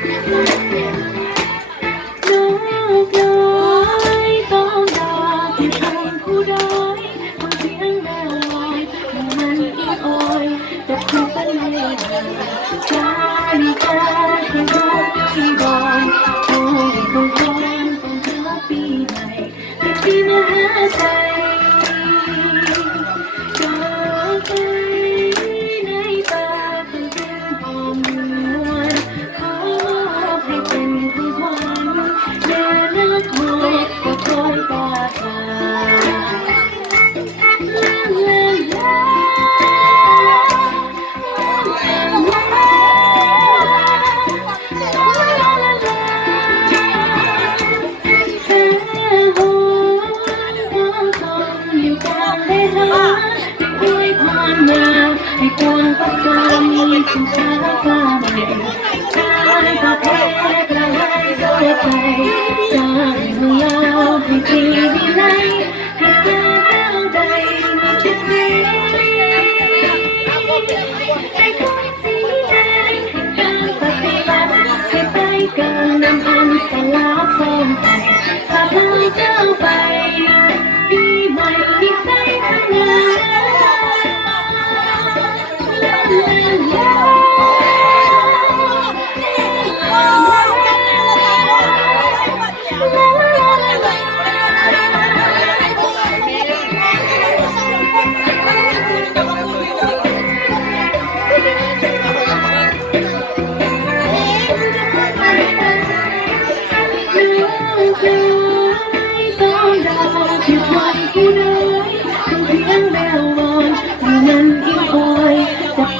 น้อยต้องดาที่ทำผู้ร้ายฟังเสียงแมวลอยมันอีโอยจะคู่กันไม่ได้ชาลิกาที่รอที่บอยโอ้ยคงร้อนคงเธอปีใหม่แต่ปีมหาใจจากไปในตาเป็นเพียงหอมหวนขอให้เป็นของขวัญแด่นักโทษก็คอยตาตาลาลาลาให้กวางปักกามีคุณค่าฟ้าใหม่ชายประเภทละให้โดยใจสร้างเมืองยาวให้ทีดีไลให้เธอเท่าใดมีจิตวิให้คนสีแดงให้การปฏิบัติให้ไปกันนำอันสลาพร้อมใจพาเธอเจ้าไปปีใหม่ที่ใจข้างหน้า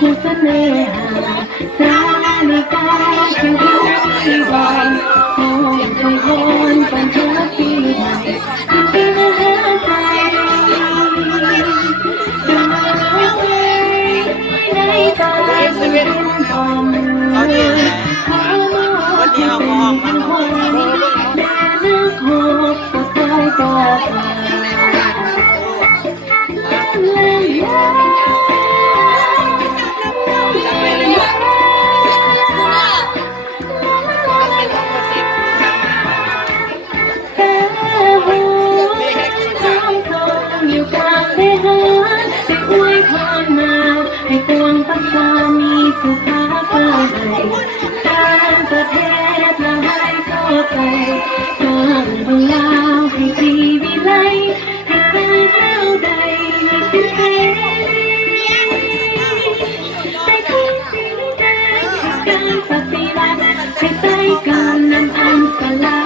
คู่เสน่หาสาลิกาที่รักที่หวานโอ้ยคอยวนปันเธอปีใหม่ปีมหาใจดาวในตาเป็นบอมขอมอบที่เป็นทั้งคนแด่นักโหดก็คอยตาตาให้กวางปักกามีสุภาพใจการประเทศละให้โชคใจสร้างเมืองยาวให้ทีวิไลให้เธอเท่าใดมีสิทธิ์เสรีแต่คุณสีแดงให้การปฏิบัติให้ใจการนำอันสลา